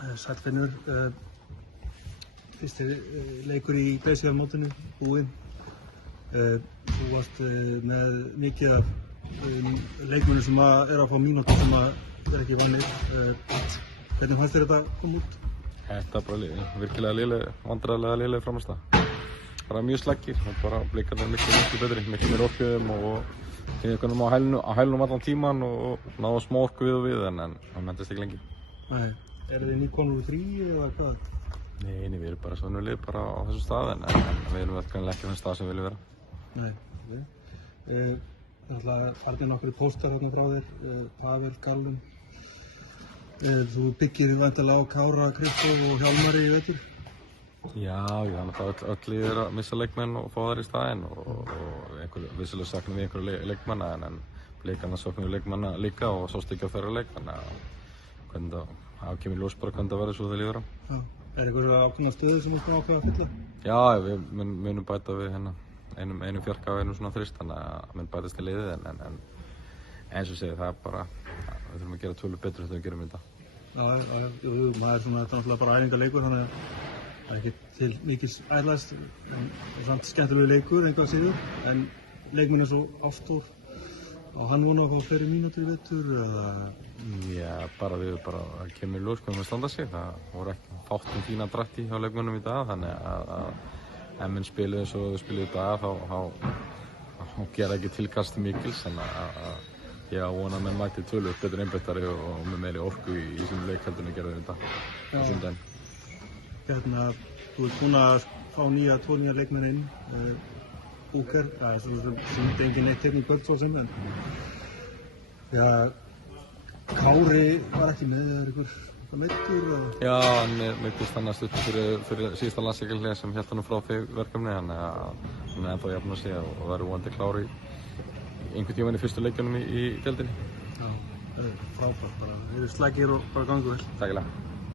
Sæll Finnur, fyrsti leikur í BCL-mótinu, búinn. Þú varst með mikið af leikmönnum sem eru að fá mínútur sem ekki vanir. Hvernig fannst þér þetta koma út? Þetta bara virkilega vandræðalega léleg frammistaða. Bara mjög slaggir, bara blikarnir miklu betri, miklu meira orkuðum og einhvern veginn á hælnum allan tíman og náðu smá orku við en það endist ekki lengi. Nei. Eru þið nýkonur úr fríi eða hvað? Nei, við erum bara svona lið bara á þessum stað en við erum ekki á þessum stað sem við viljum vera. Nei, ok. Það er alltaf nokkru póstar hérna frá þér, Pavel, Garlum. Þú byggir væntanlega á Kára, Kristó og Hjálmari í vetur? Já, þannig að öll lið eru að missa leikmenn og fá þær í staðinn og vissulega saknum við einhverju leikmanna en leikarna saknum við leikmanna líka og sást ekki á þeirra leik þannig að það kemur ljós bara hvernig það verður svo það líður á. Já. Einhverja ákveðna stöðu sem þú ákveða að fylla? Já, við munum bæta við einum fjarka og einum svona þrist þannig að mun bætast í liðið en eins og segið það er bara við þurfum að gera tölur betur þegar við gerum þetta. Já, maður er svona, þetta er náttúrulega bara æfingarleikur þannig að það er ekki til mikils ærlæst en samt skemmtilegu leikur einhvað síður en leikmenn er svo Ástór á hann vona að fá fleiri mínútur í vetur eða? Já, það kemur ljós hvernig það standa sig. Það voru ekki fátt fína drætti hjá leikmönnum í dag þannig að ef menn spiluðu eins og þau spiluðu í dag þá gera ekki tilkast mikils þannig að ég vona að menn mæti töluvert betur einbeittari og með meiri orku í sínum leik heldur en að gera þetta á sundaginn. Þú ert búinn að fá tvo nýja leikmenn inn, Búker, það er svona sem engin eitt hérna í kvöld svo sem en Kári var ekki með, er eitthvað meiddur? Já, hann meiddist hann að stuttu fyrir síðasta landsleikjahlé sem hélt hann frá því verkefni hann er ennþá jafn að segja og verður vonandi klár í einhvern tímann í fyrstu leikjunum í deildinni. Já, frábært bara, þið eru slækir og bara gangu vel. Takk.